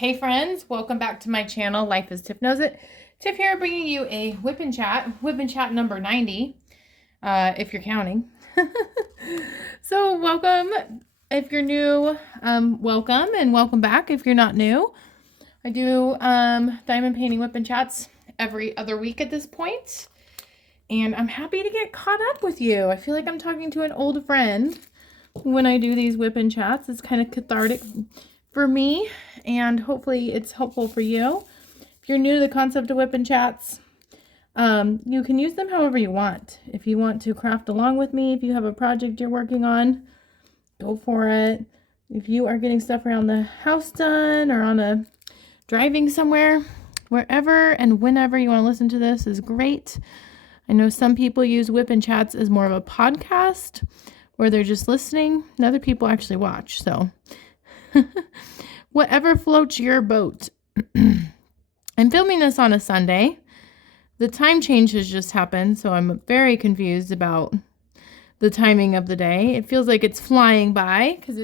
Hey friends, welcome back to my channel, Life as Tiff Knows It. Tiff here bringing you a WIP N Chat, WIP N Chat number 90, if you're counting. So welcome. If you're new, welcome, and welcome back if you're not new. I do diamond painting WIP N Chats every other week at this point, and I'm happy to get caught up with you. I feel like I'm talking to an old friend when I do these WIP N Chats. It's kind of cathartic for me, and hopefully it's helpful for you. If you're new to the concept of WIP N Chats, you can use them however you want. If you want to craft along with me, if you have a project you're working on, go for it. If you are getting stuff around the house done or on a driving somewhere, wherever and whenever you want to listen to this is great. I know some people use WIP N Chats as more of a podcast where they're just listening, and other people actually watch. So whatever floats your boat. I'm filming this on a Sunday. The time change has just happened, so I'm very confused about the timing of the day. It feels like it's flying by because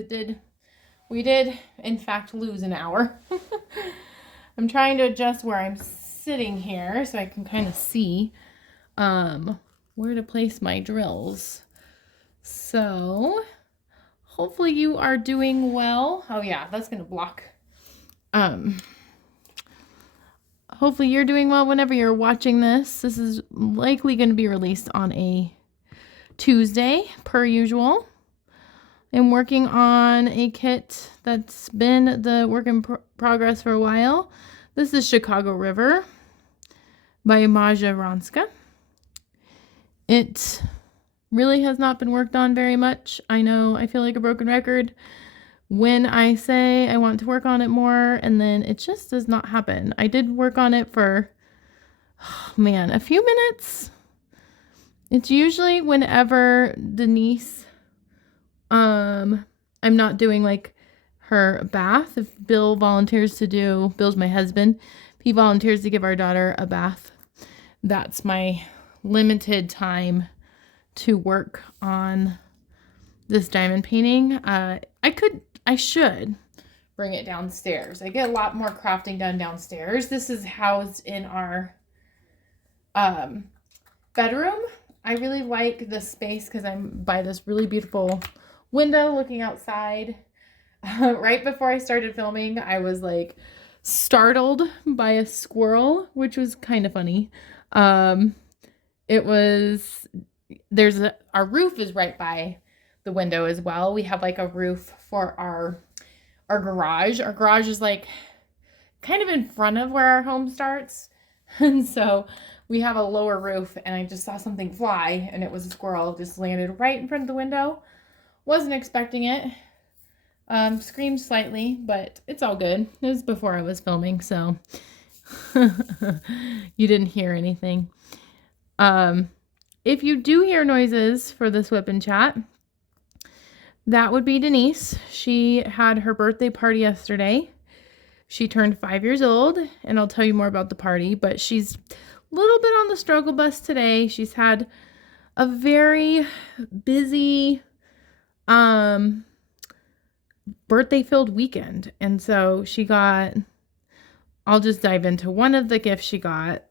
we did in fact lose an hour. I'm trying to adjust where I'm sitting here so I can kind of see where to place my drills. So hopefully you are doing well. Oh yeah, that's going to block. Hopefully you're doing well whenever you're watching this. This is likely going to be released on a Tuesday, per usual. I'm working on a kit that's been the work in progress for a while. This is Chicago River by Maja Ronska. It really has not been worked on very much. I know I feel like a broken record when I say I want to work on it more, and then it just does not happen. I did work on it for, a few minutes. It's usually whenever Denise, I'm not doing like her bath. If Bill volunteers to do, Bill's my husband, if he volunteers to give our daughter a bath, that's my limited time to work on this diamond painting. I should bring it downstairs. I get a lot more crafting done downstairs. This is housed in our bedroom. I really like this space because I'm by this really beautiful window looking outside. Right before I started filming, I was like startled by a squirrel, which was kind of funny. Our roof is right by the window as well. We have like a roof for our garage. Our garage is like kind of in front of where our home starts. And so we have a lower roof, and I just saw something fly, and it was a squirrel. Just landed right in front of the window. Wasn't expecting it. Screamed slightly, but it's all good. It was before I was filming, so you didn't hear anything. If you do hear noises for this WIP N Chat, that would be Denise. She had her birthday party yesterday. She turned 5 years old, and I'll tell you more about the party, but she's a little bit on the struggle bus today. She's had a very busy birthday-filled weekend, and so I'll just dive into one of the gifts she got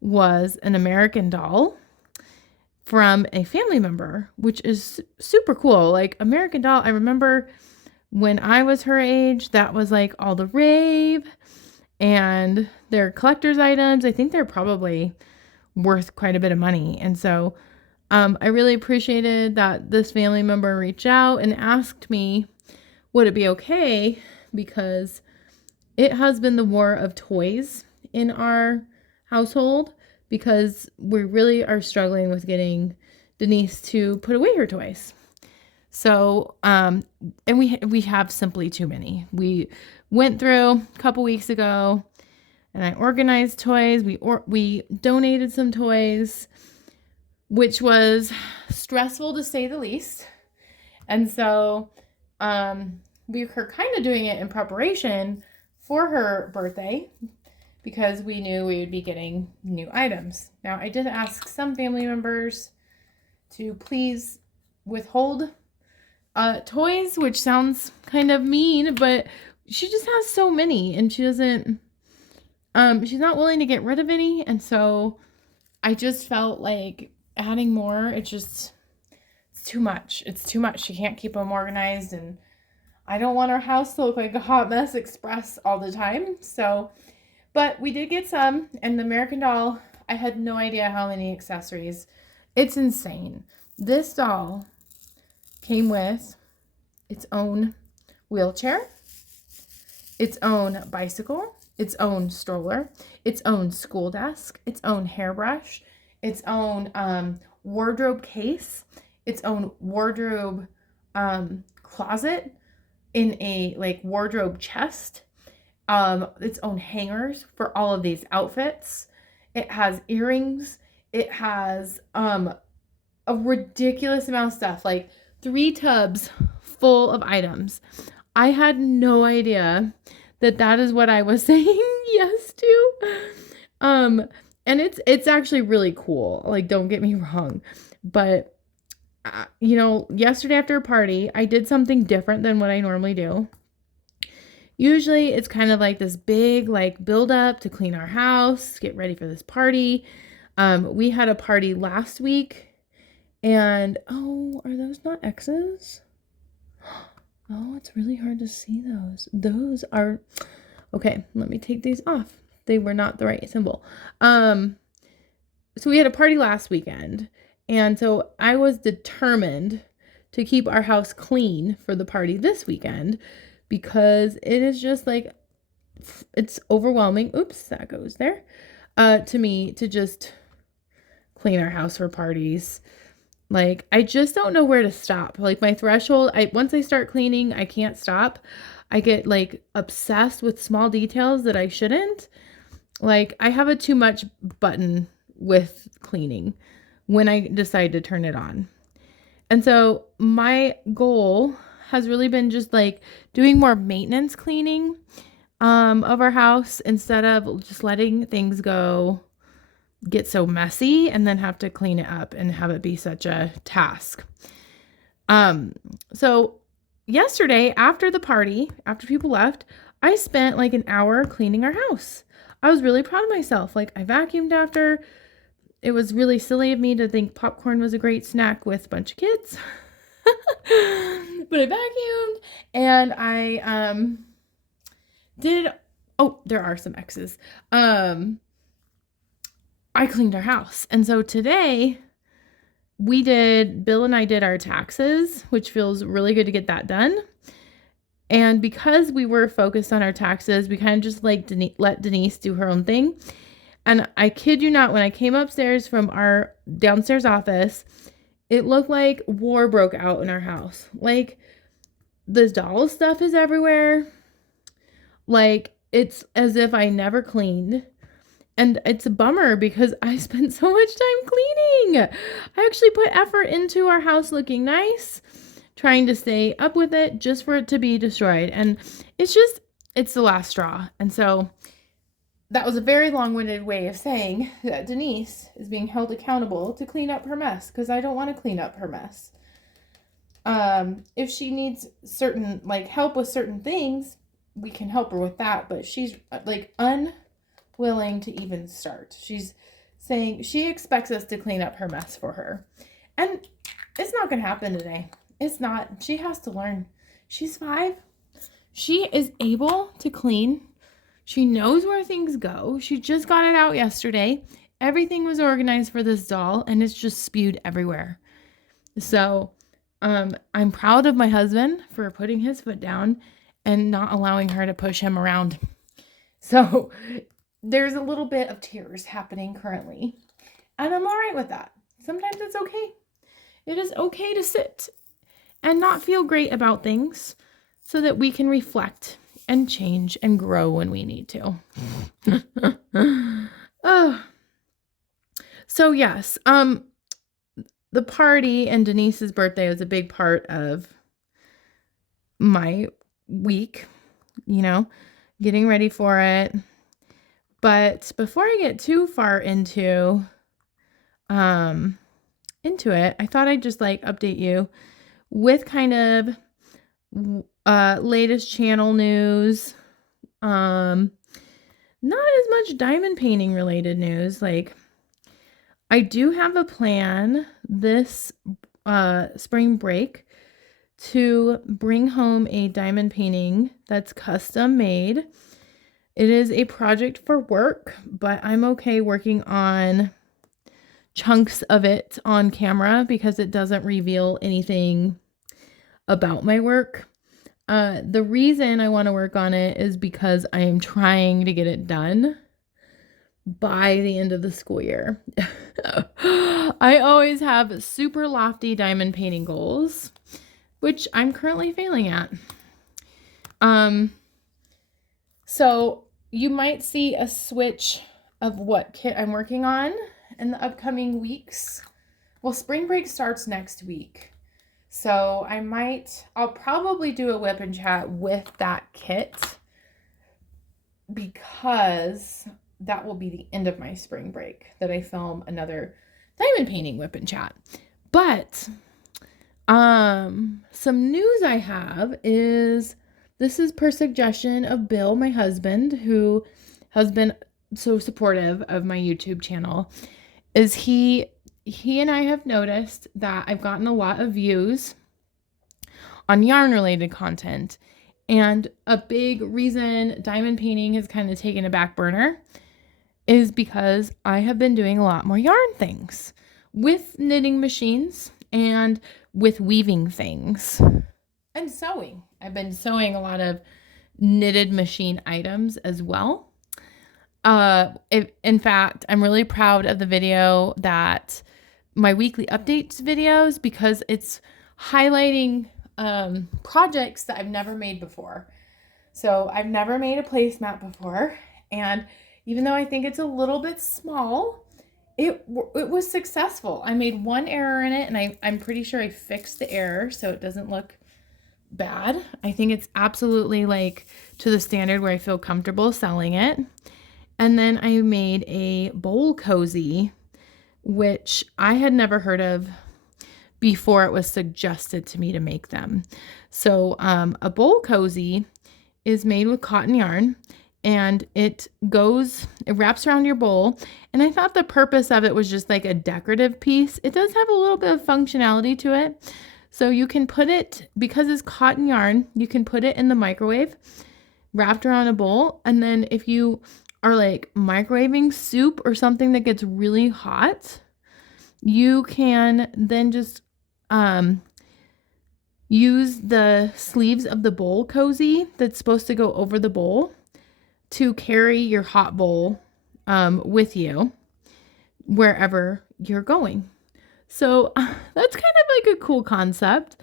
was an American doll from a family member, which is super cool. Like, American Doll, I remember when I was her age, that was like all the rave, and they're collector's items. I think they're probably worth quite a bit of money. And so I really appreciated that this family member reached out and asked me, would it be okay? Because it has been the war of toys in our household, because we really are struggling with getting Denise to put away her toys. So, and we have simply too many. We went through a couple weeks ago, and I organized toys. We donated some toys, which was stressful to say the least. And so, we were kind of doing it in preparation for her birthday, because we knew we would be getting new items. Now, I did ask some family members to please withhold toys, which sounds kind of mean, but she just has so many, and she doesn't, she's not willing to get rid of any. And so I just felt like adding more, it's too much. It's too much. She can't keep them organized, and I don't want our house to look like a hot mess express all the time. So, but we did get some, and the American Doll, I had no idea how many accessories. It's insane. This doll came with its own wheelchair, its own bicycle, its own stroller, its own school desk, its own hairbrush, its own wardrobe case, its own wardrobe closet in a like wardrobe chest, its own hangers for all of these outfits. It has earrings. It has a ridiculous amount of stuff, like 3 tubs full of items. I had no idea that that is what I was saying yes to. And it's actually really cool. Like, don't get me wrong, but yesterday after a party, I did something different than what I normally do. Usually it's kind of like this big like build up to clean our house, get ready for this party. We had a party last week, and oh, are those not X's? Oh, it's really hard to see those. Those are okay. Let me take these off. They were not the right symbol. So we had a party last weekend, and so I was determined to keep our house clean for the party this weekend because it is just like, it's overwhelming. Oops, that goes there. To me to just clean our house for parties. Like, I just don't know where to stop. Like, my threshold, once I start cleaning, I can't stop. I get like obsessed with small details that I shouldn't. Like, I have a too much button with cleaning when I decide to turn it on. And so my goal has really been just like doing more maintenance cleaning of our house instead of just letting things get so messy and then have to clean it up and have it be such a task. So yesterday after the party, after people left, I spent like an hour cleaning our house. I was really proud of myself. Like, I vacuumed after. It was really silly of me to think popcorn was a great snack with a bunch of kids. But I vacuumed, and I did, oh, there are some X's. I cleaned our house. And so today Bill and I did our taxes, which feels really good to get that done. And because we were focused on our taxes, we kind of just like let Denise do her own thing. And I kid you not, when I came upstairs from our downstairs office, it looked like war broke out in our house. Like, the doll stuff is everywhere. Like, it's as if I never cleaned. And it's a bummer because I spent so much time cleaning. I actually put effort into our house looking nice, trying to stay up with it just for it to be destroyed. And it's the last straw. And so that was a very long-winded way of saying that Denise is being held accountable to clean up her mess because I don't want to clean up her mess. If she needs certain like help with certain things, we can help her with that, but she's like unwilling to even start. She's saying she expects us to clean up her mess for her. And it's not going to happen today. It's not. She has to learn. She's 5. She is able to clean. She knows where things go. She just got it out yesterday. Everything was organized for this doll, and it's just spewed everywhere. So I'm proud of my husband for putting his foot down and not allowing her to push him around. So there's a little bit of tears happening currently, and I'm all right with that. Sometimes it's okay. It is okay to sit and not feel great about things so that we can reflect and change and grow when we need to. So yes, the party and Denise's birthday was a big part of my week, getting ready for it. But before I get too far into it, I thought I'd just like update you with kind of latest channel news. Not as much diamond painting related news. Like, I do have a plan this spring break to bring home a diamond painting that's custom made. It is a project for work, but I'm okay working on chunks of it on camera because it doesn't reveal anything about my work. The reason I want to work on it is because I am trying to get it done by the end of the school year. I always have super lofty diamond painting goals, which I'm currently failing at. So you might see a switch of what kit I'm working on in the upcoming weeks. Well, spring break starts next week. So I'll probably do a WIP N Chat with that kit because that will be the end of my spring break that I film another diamond painting WIP N Chat. But some news I have is this is per suggestion of Bill, my husband, who has been so supportive of my YouTube channel. Is he and I have noticed that I've gotten a lot of views on yarn related content. And a big reason diamond painting has kind of taken a back burner is because I have been doing a lot more yarn things with knitting machines and with weaving things and sewing. I've been sewing a lot of knitted machine items as well. In fact, I'm really proud of the video that my weekly updates videos because it's highlighting projects that I've never made before. So I've never made a placemat before, and even though I think it's a little bit small, it was successful. I made one error in it, and I'm pretty sure I fixed the error so it doesn't look bad. I think it's absolutely like to the standard where I feel comfortable selling it. And then I made a bowl cozy, which I had never heard of before it was suggested to me to make them. So a bowl cozy is made with cotton yarn, and it wraps around your bowl. And I thought the purpose of it was just like a decorative piece. It does have a little bit of functionality to it. So you can put it, because it's cotton yarn, you can put it in the microwave wrapped around a bowl. And then if you are like microwaving soup or something that gets really hot, you can then just use the sleeves of the bowl cozy that's supposed to go over the bowl to carry your hot bowl with you wherever you're going. So that's kind of like a cool concept.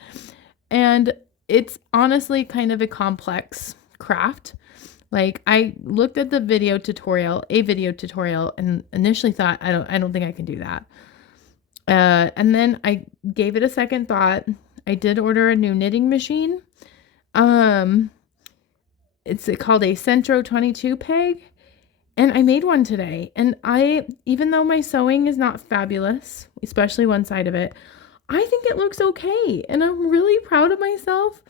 And it's honestly kind of a complex craft. Like, I looked at a video tutorial, and initially thought, I don't think I can do that. And then I gave it a second thought. I did order a new knitting machine. It's called a Centro 22 peg. And I made one today. And even though my sewing is not fabulous, especially one side of it, I think it looks okay. And I'm really proud of myself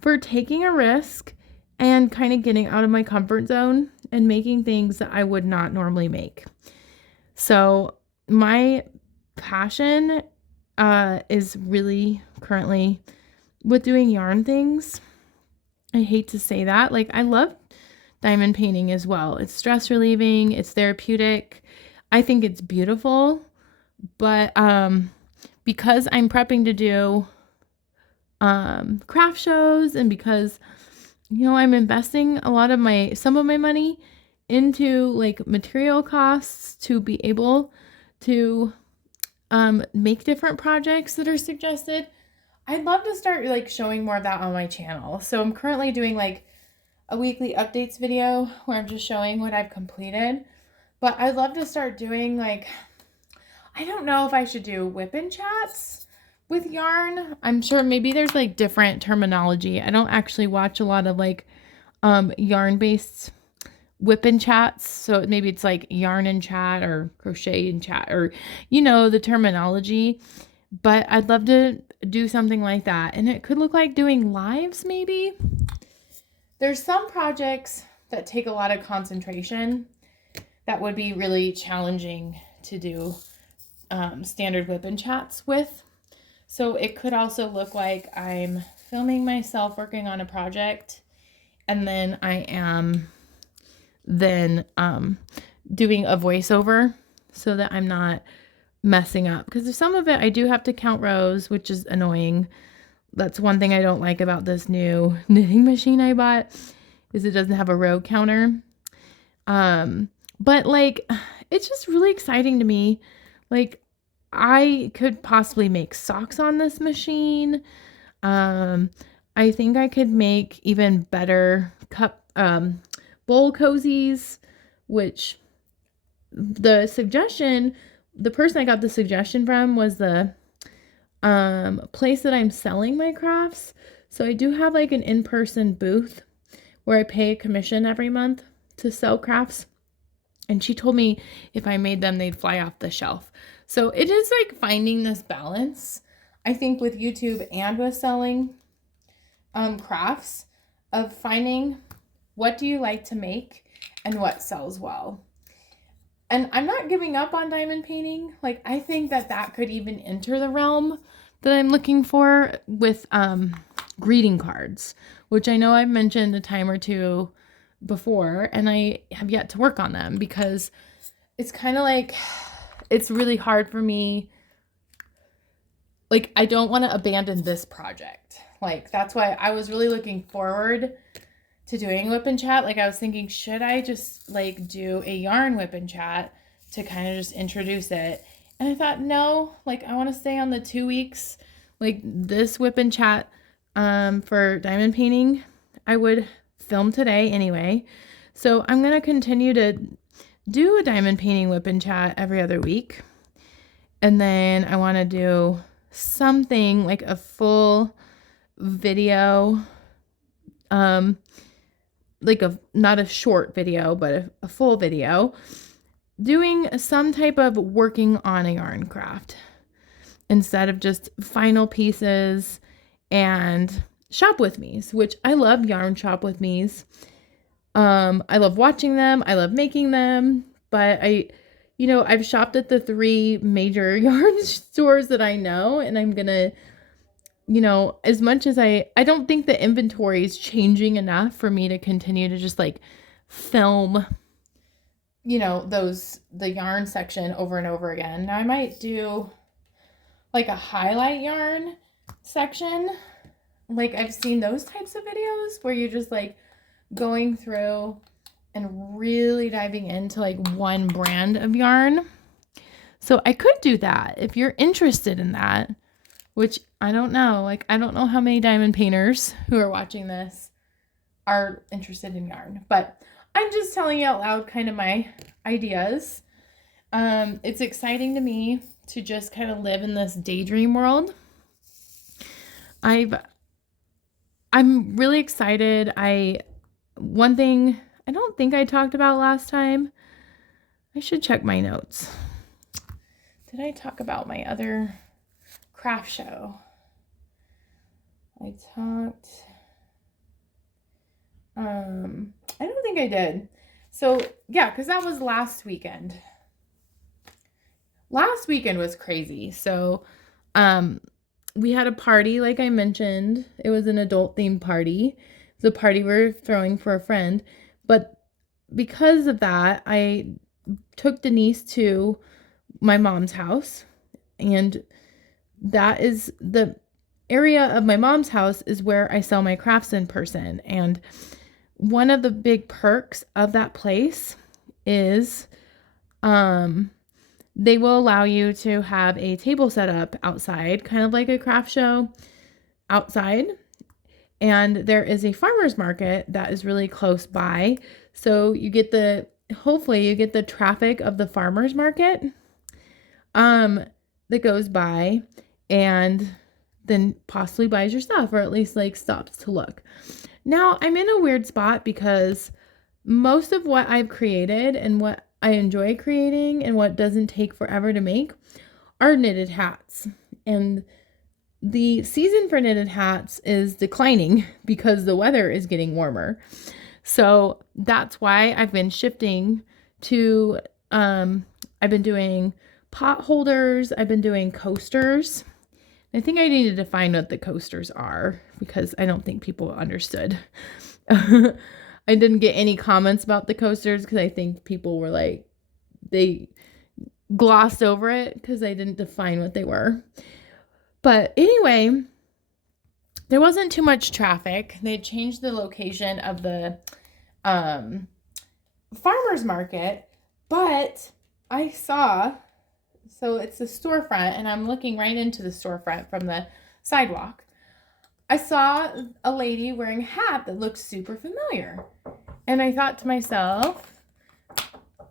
for taking a risk and kind of getting out of my comfort zone and making things that I would not normally make. So my passion is really currently with doing yarn things. I hate to say that. Like, I love diamond painting as well. It's stress relieving, it's therapeutic. I think it's beautiful. But because I'm prepping to do craft shows, and because I'm investing some of my money into like material costs to be able to make different projects that are suggested, I'd love to start like showing more of that on my channel. So I'm currently doing like a weekly updates video where I'm just showing what I've completed. But I'd love to start doing like, I don't know if I should do WIP N Chats with yarn. I'm sure maybe there's like different terminology. I don't actually watch a lot of like yarn-based WIP N Chats. So maybe it's like yarn and chat or crochet and chat or, the terminology. But I'd love to do something like that. And it could look like doing lives maybe. There's some projects that take a lot of concentration that would be really challenging to do standard WIP N Chats with. So it could also look like I'm filming myself working on a project, and then I am then doing a voiceover so that I'm not messing up. Because some of it I do have to count rows, which is annoying. That's one thing I don't like about this new knitting machine I bought, is it doesn't have a row counter. But like, it's just really exciting to me. Like, I could possibly make socks on this machine. I think I could make even better bowl cozies, which the person I got the suggestion from was the place that I'm selling my crafts. So I do have like an in-person booth where I pay a commission every month to sell crafts. And she told me if I made them, they'd fly off the shelf. So it is like finding this balance, I think, with YouTube and with selling crafts, of finding what do you like to make and what sells well. And I'm not giving up on diamond painting. Like, I think that could even enter the realm that I'm looking for with greeting cards, which I know I've mentioned a time or two before, and I have yet to work on them because it's kind of like, it's really hard for me. Like, I don't want to abandon this project. Like, that's why I was really looking forward to doing WIP N Chat. Like, I was thinking, should I just like do a yarn WIP N Chat to kind of just introduce it? And I thought, no, like, I want to stay on the 2 weeks. Like, this WIP N Chat for diamond painting, I would film today anyway. So I'm going to continue to do a diamond painting WIP N Chat every other week. And then I want to do something like a full video, like not a short video, but a full video, doing some type of working on a yarn craft instead of just final pieces and shop with me's, which I love yarn shop with me's. I love watching them. I love making them, but I've shopped at the 3 major yarn stores that I know, and I'm gonna, as much as I don't think the inventory is changing enough for me to continue to just like film, the yarn section over and over again. Now I might do like a highlight yarn section. Like, I've seen those types of videos where you're just like going through and really diving into like one brand of yarn. So I could do that if you're interested in that, which I don't know. Like, I don't know how many diamond painters who are watching this are interested in yarn, but I'm just telling you out loud kind of my ideas. It's exciting to me to just kind of live in this daydream world. I'm really excited. One thing I don't think I talked about last time, I should check my notes. Did I talk about my other craft show? I don't think I did. So yeah, because that was last weekend. Last weekend was crazy. So we had a party, like I mentioned. It was an adult themed party. It's a party we're throwing for a friend. But because of that, I took Denise to my mom's house. And that is the area of my mom's house is where I sell my crafts in person. And one of the big perks of that place is they will allow you to have a table set up outside, kind of like a craft show outside. And there is a farmer's market that is really close by. So hopefully you get the traffic of the farmer's market that goes by and then possibly buys your stuff, or at least like stops to look. Now I'm in a weird spot because most of what I've created and what I enjoy creating and what doesn't take forever to make are knitted hats. And the season for knitted hats is declining because the weather is getting warmer. So that's why I've been shifting to, I've been doing pot holders, I've been doing coasters. I think I need to define what the coasters are because I don't think people understood. I didn't get any comments about the coasters because I think people were like, they glossed over it because I didn't define what they were. But anyway, there wasn't too much traffic. They changed the location of the farmer's market, but I saw, so it's the storefront, and I'm looking right into the storefront from the sidewalk. I saw a lady wearing a hat that looked super familiar. And I thought to myself,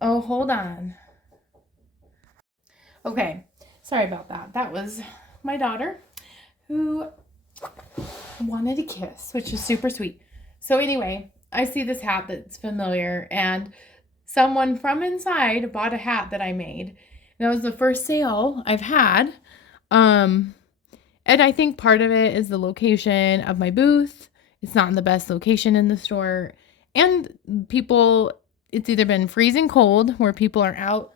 oh, hold on. Okay, sorry about that. That was my daughter who wanted a kiss, which is super sweet. So anyway, I see this hat that's familiar, and someone from inside bought a hat that I made. That was the first sale I've had. And I think part of it is the location of my booth. It's not in the best location in the store. And people, it's either been freezing cold where people are out,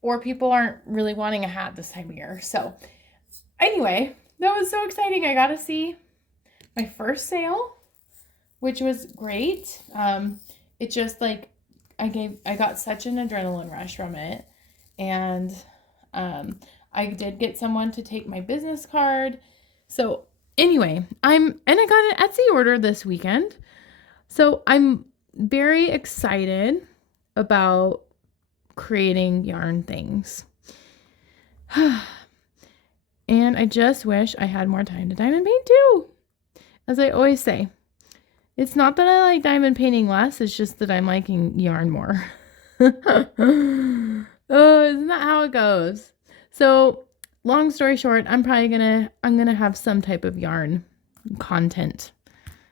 or people aren't really wanting a hat this time of year. So anyway, that was so exciting. I got to see my first sale, which was great. It just like, I got such an adrenaline rush from it. And I did get someone to take my business card. So anyway, and I got an Etsy order this weekend. So I'm very excited about creating yarn things. And I just wish I had more time to diamond paint too. As I always say, it's not that I like diamond painting less, it's just that I'm liking yarn more. Oh, isn't that how it goes? So, long story short, I'm gonna have some type of yarn content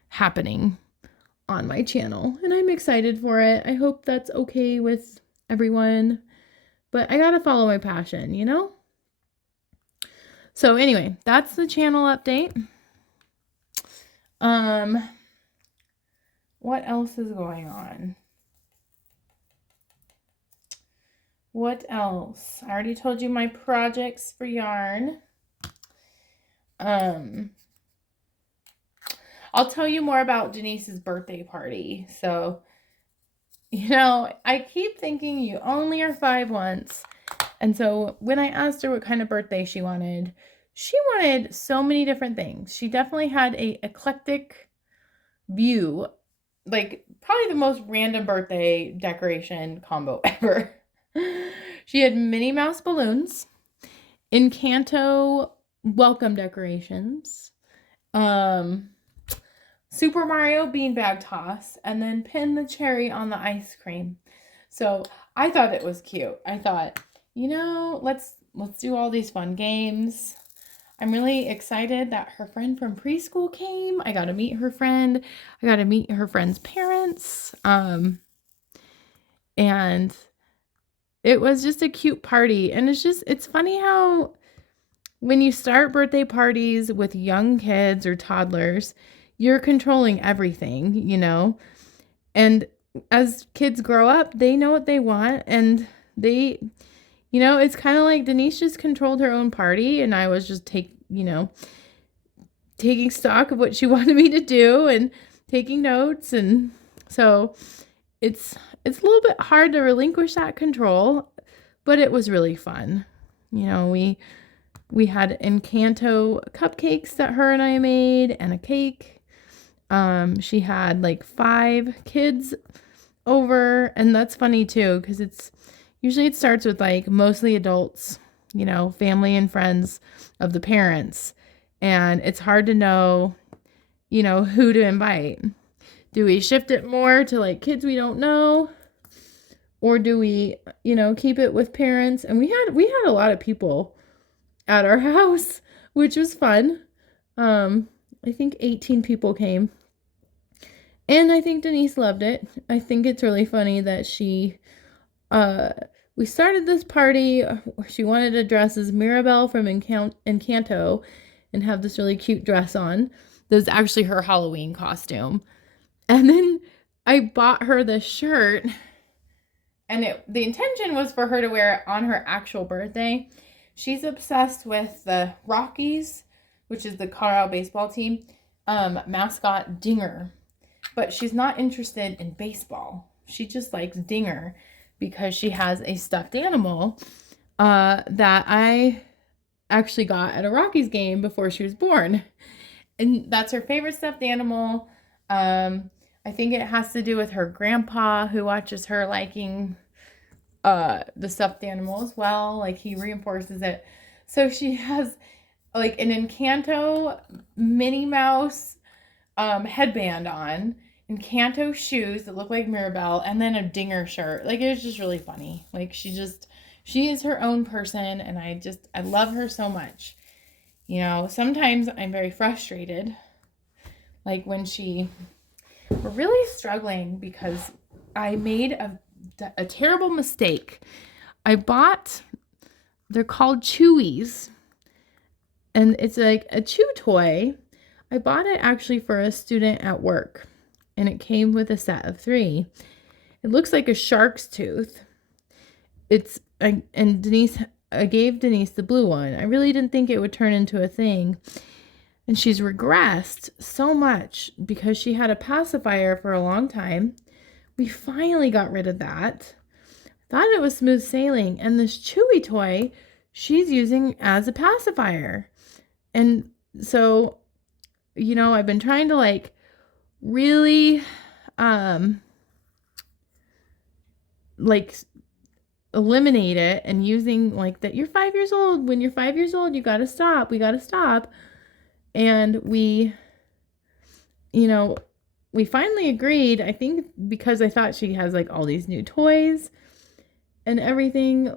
happening on my channel, and I'm excited for it. I hope that's okay with everyone, but I gotta follow my passion, you know? So anyway, that's the channel update. What else is going on? What else? I already told you my projects for yarn. I'll tell you more about Denise's birthday party. So, you know, I keep thinking you only are 5 once. And so when I asked her what kind of birthday she wanted so many different things. She definitely had a eclectic view, like probably the most random birthday decoration combo ever. She had Minnie Mouse balloons, Encanto welcome decorations, Super Mario beanbag toss, and then pin the cherry on the ice cream. So I thought it was cute. I thought, you know, let's do all these fun games. I'm really excited that her friend from preschool came. I got to meet her friend. I got to meet her friend's parents. And it was just a cute party. And it's funny how when you start birthday parties with young kids or toddlers, you're controlling everything, you know? And as kids grow up, they know what they want, and they, you know, it's kind of like Denise just controlled her own party, and I was just taking stock of what she wanted me to do and taking notes. And so it's a little bit hard to relinquish that control, but it was really fun. You know, we had Encanto cupcakes that her and I made, and a cake. She had like 5 kids over, and that's funny too, because usually it starts with like mostly adults, you know, family and friends of the parents, and it's hard to know, you know, who to invite. Do we shift it more to like kids we don't know, or do we, you know, keep it with parents? And we had a lot of people at our house, which was fun. I think 18 people came. And I think Denise loved it. I think it's really funny that we started this party. She wanted to dress as Mirabelle from Encanto. and have this really cute dress on. That was actually her Halloween costume. And then I bought her this shirt, and the intention was for her to wear it on her actual birthday. She's obsessed with the Rockies, which is the Colorado baseball team, mascot Dinger. But she's not interested in baseball. She just likes Dinger because she has a stuffed animal that I actually got at a Rockies game before she was born. And that's her favorite stuffed animal. I think it has to do with her grandpa, who watches her liking the stuffed animal as well. Like, he reinforces it. So she has like an Encanto Minnie Mouse headband on, Encanto shoes that look like Mirabelle, and then a Dinger shirt. Like, it was just really funny. Like, she is her own person, and I love her so much. You know, sometimes I'm very frustrated. Like, when we're really struggling because I made a terrible mistake. They're called Chewies, and it's like a chew toy. I bought it actually for a student at work, and it came with a set of 3. It looks like a shark's tooth. I gave Denise the blue one. I really didn't think it would turn into a thing. And she's regressed so much because she had a pacifier for a long time. We finally got rid of that. Thought it was smooth sailing. And this Chewy toy, she's using as a pacifier. And so, you know, I've been trying to like really like eliminate it, and using like that you're 5 years old. When you're 5 years old, you got to stop. We got to stop. And we finally agreed, I think because I thought she has like all these new toys and everything.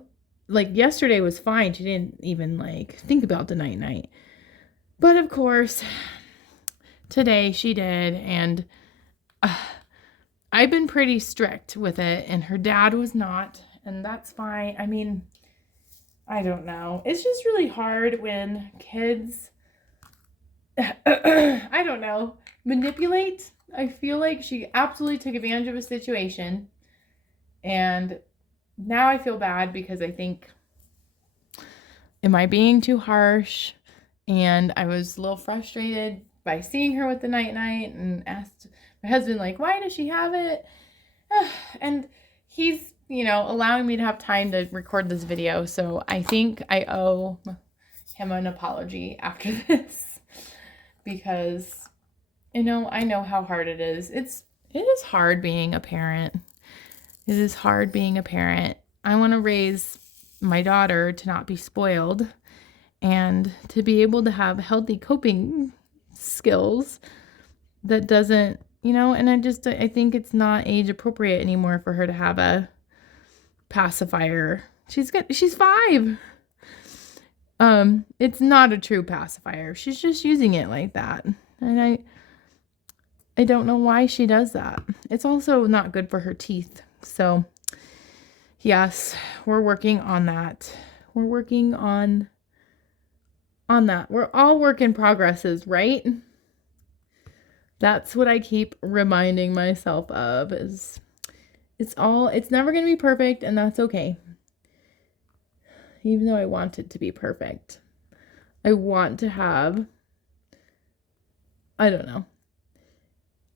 Like, yesterday was fine. She didn't even like think about the night. But of course, today she did, and I've been pretty strict with it, and her dad was not, and that's fine. I mean, I don't know. It's just really hard when kids, I don't know, manipulate. I feel like she absolutely took advantage of a situation, and now I feel bad because I think, am I being too harsh? And I was a little frustrated by seeing her with the night and asked my husband, like, why does she have it? And he's, allowing me to have time to record this video. So I think I owe him an apology after this because, I know how hard it is. It is hard being a parent. It is hard being a parent. I want to raise my daughter to not be spoiled and to be able to have healthy coping skills that doesn't, and I think it's not age appropriate anymore for her to have a pacifier. She's 5. It's not a true pacifier. She's just using it like that. And I don't know why she does that. It's also not good for her teeth. So yes, we're working on that. We're working on that. We're all work in progresses, right? That's what I keep reminding myself of, is it's never going to be perfect, and that's okay. Even though I want it to be perfect. I want to have, I don't know.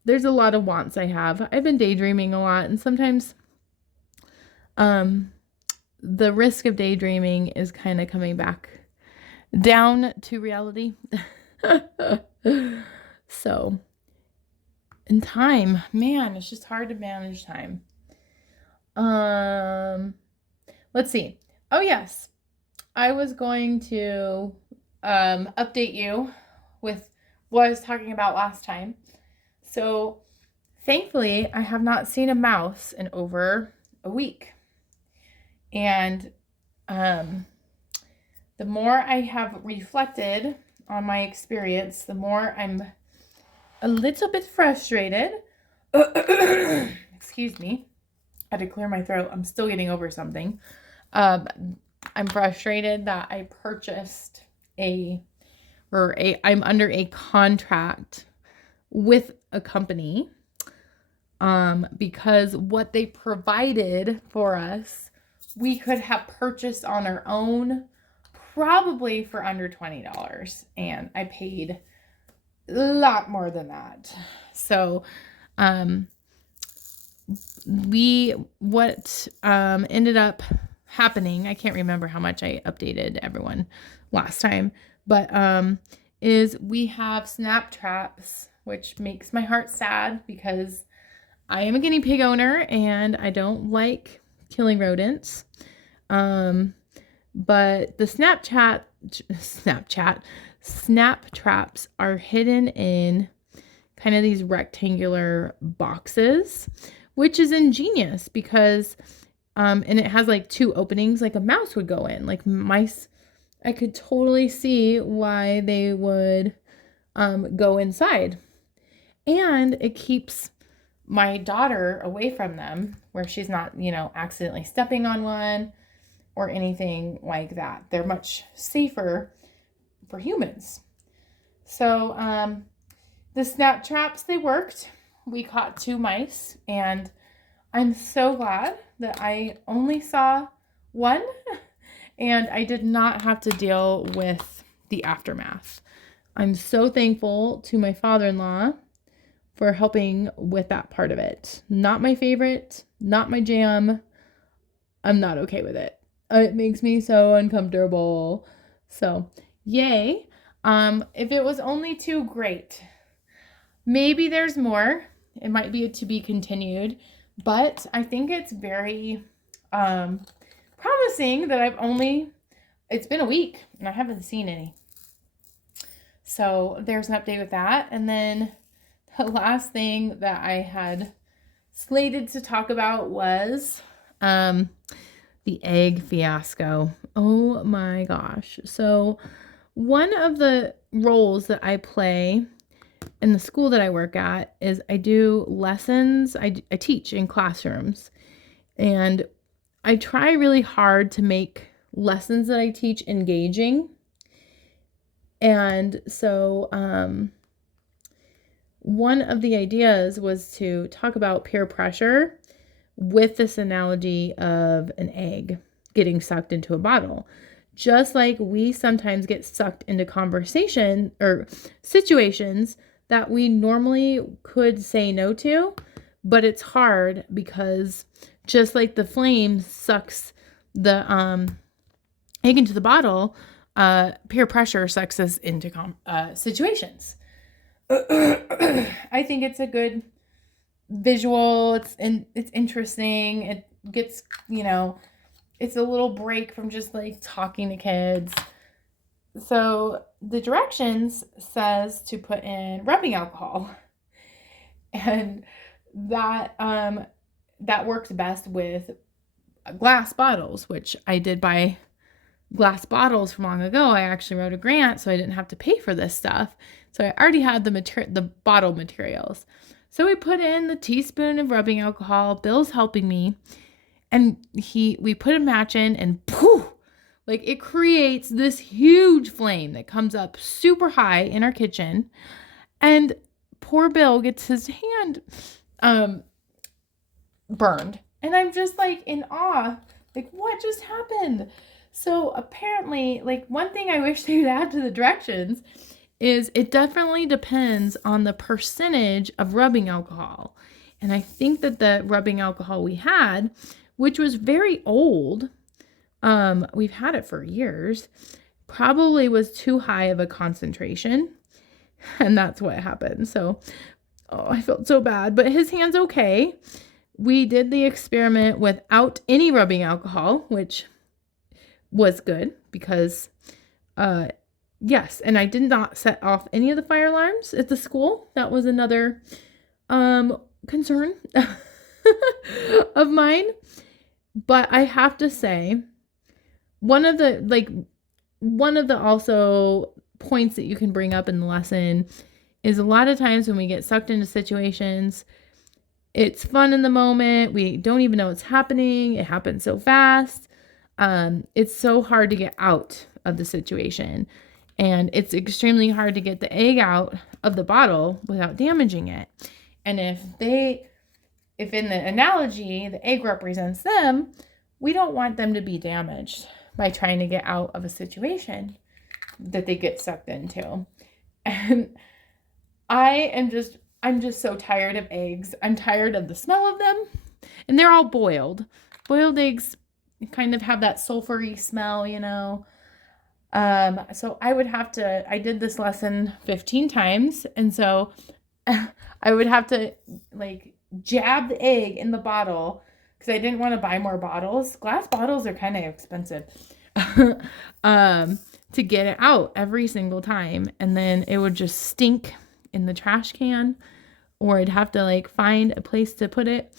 There's a lot of wants I have. I've been daydreaming a lot, and sometimes the risk of daydreaming is kind of coming back down to reality. So, and time, man, it's just hard to manage time. Let's see. Oh yes, I was going to update you with what I was talking about last time. So thankfully, I have not seen a mouse in over a week. And the more I have reflected on my experience, the more I'm a little bit frustrated. Excuse me. I had to clear my throat. I'm still getting over something. I'm frustrated that I purchased a I'm under a contract with a company because what they provided for us, we could have purchased on our own, probably for under $20. And I paid a lot more than that. So, what ended up happening, I can't remember how much I updated everyone last time, but is we have snap traps, which makes my heart sad because I am a guinea pig owner and I don't like killing rodents. But the snap traps are hidden in kind of these rectangular boxes, which is ingenious because and it has like two openings like a mouse would go in. Like mice, I could totally see why they would go inside. And it keeps my daughter away from them where she's not, accidentally stepping on one or anything like that. They're much safer for humans. So the snap traps, they worked. We caught 2 mice, and I'm so glad that I only saw one and I did not have to deal with the aftermath. I'm so thankful to my father-in-law for helping with that part of it. Not my favorite, not my jam. I'm not okay with it. It makes me so uncomfortable. So, yay. If it was only 2, great. Maybe there's more. It might be to be continued, but I think it's very promising that it's been a week and I haven't seen any. So there's an update with that. And then the last thing that I had slated to talk about was the egg fiasco. Oh my gosh. So one of the roles that I play in the school that I work at is I do lessons. I teach in classrooms, and I try really hard to make lessons that I teach engaging. And so one of the ideas was to talk about peer pressure with this analogy of an egg getting sucked into a bottle. Just like we sometimes get sucked into conversation or situations that we normally could say no to, but it's hard because just like the flame sucks the egg into the bottle, peer pressure sucks us into situations. I think it's a good visual. It's interesting. It gets, it's a little break from just like talking to kids. So the directions says to put in rubbing alcohol, and that works best with glass bottles, which I did buy glass bottles from long ago. I actually wrote a grant, so I didn't have to pay for this stuff. So I already had the bottle materials. So we put in the teaspoon of rubbing alcohol. Bill's helping me, and we put a match in, and poof, like it creates this huge flame that comes up super high in our kitchen, and poor Bill gets his hand burned, and I'm just like in awe, like what just happened? So apparently, like one thing I wish they would add to the directions is it definitely depends on the percentage of rubbing alcohol. And I think that the rubbing alcohol we had, which was very old, we've had it for years, probably was too high of a concentration. And that's what happened. So, I felt so bad, but his hand's okay. We did the experiment without any rubbing alcohol, which was good because, yes, and I did not set off any of the fire alarms at the school. That was another concern of mine. But I have to say, one of the also points that you can bring up in the lesson is a lot of times when we get sucked into situations, it's fun in the moment. We don't even know what's happening. It happens so fast. It's so hard to get out of the situation. And it's extremely hard to get the egg out of the bottle without damaging it. And if in the analogy, the egg represents them, we don't want them to be damaged by trying to get out of a situation that they get sucked into. And I'm just so tired of eggs. I'm tired of the smell of them. And they're all boiled. Boiled eggs kind of have that sulfury smell, you know. So I did this lesson 15 times. And so I would have to like jab the egg in the bottle because I didn't want to buy more bottles. Glass bottles are kind of expensive. To get it out every single time. And then it would just stink in the trash can, or I'd have to like find a place to put it.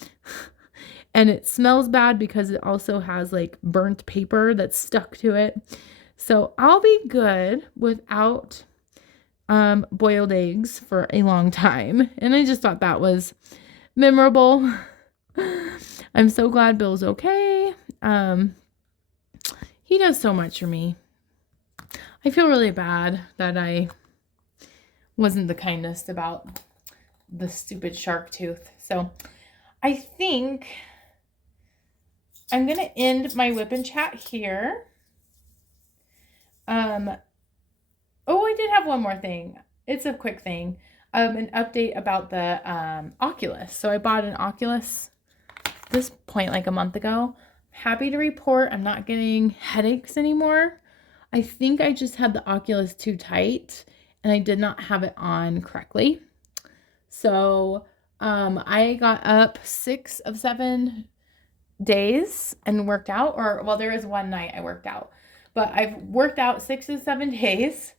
And it smells bad because it also has like burnt paper that's stuck to it. So I'll be good without boiled eggs for a long time. And I just thought that was memorable. I'm so glad Bill's okay. He does so much for me. I feel really bad that I wasn't the kindest about the stupid shark tooth. So I think I'm going to end my WIP N Chat here. Oh, I did have one more thing. It's a quick thing. An update about the Oculus. So I bought an Oculus at this point like a month ago. Happy to report I'm not getting headaches anymore. I think I just had the Oculus too tight and I did not have it on correctly. So I got up 6 of 7 days and worked out, or well, there is one night I worked out, but I've worked out 6 of 7 days.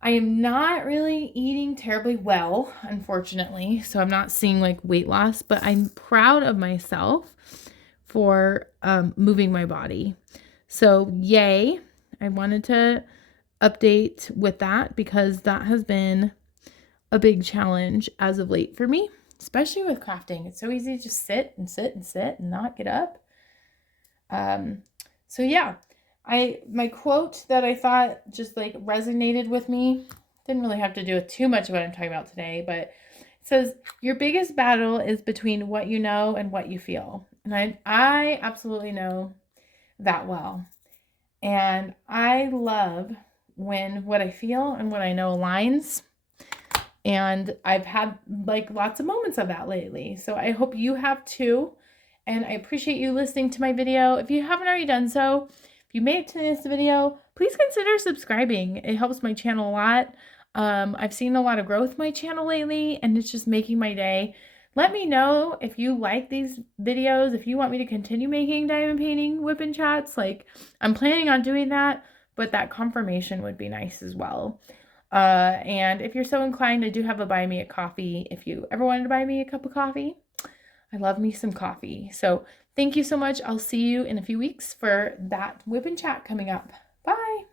I am not really eating terribly well, unfortunately, so I'm not seeing like weight loss, but I'm proud of myself for moving my body. So yay. I wanted to update with that because that has been a big challenge as of late for me, especially with crafting. It's so easy to just sit and sit and sit and not get up. So yeah, my quote that I thought just like resonated with me, didn't really have to do with too much of what I'm talking about today, but it says, your biggest battle is between what you know and what you feel. And I absolutely know that well. And I love when what I feel and what I know aligns. And I've had like lots of moments of that lately. So I hope you have too. And I appreciate you listening to my video. If you haven't already done so, if you made it to this video, please consider subscribing. It helps my channel a lot. I've seen a lot of growth in my channel lately, and it's just making my day. Let me know if you like these videos, if you want me to continue making diamond painting WIP N Chats. Like, I'm planning on doing that, but that confirmation would be nice as well. And if you're so inclined, I do have a buy me a coffee if you ever wanted to buy me a cup of coffee. I love me some coffee. So thank you so much. I'll see you in a few weeks for that WIP N Chat coming up. Bye.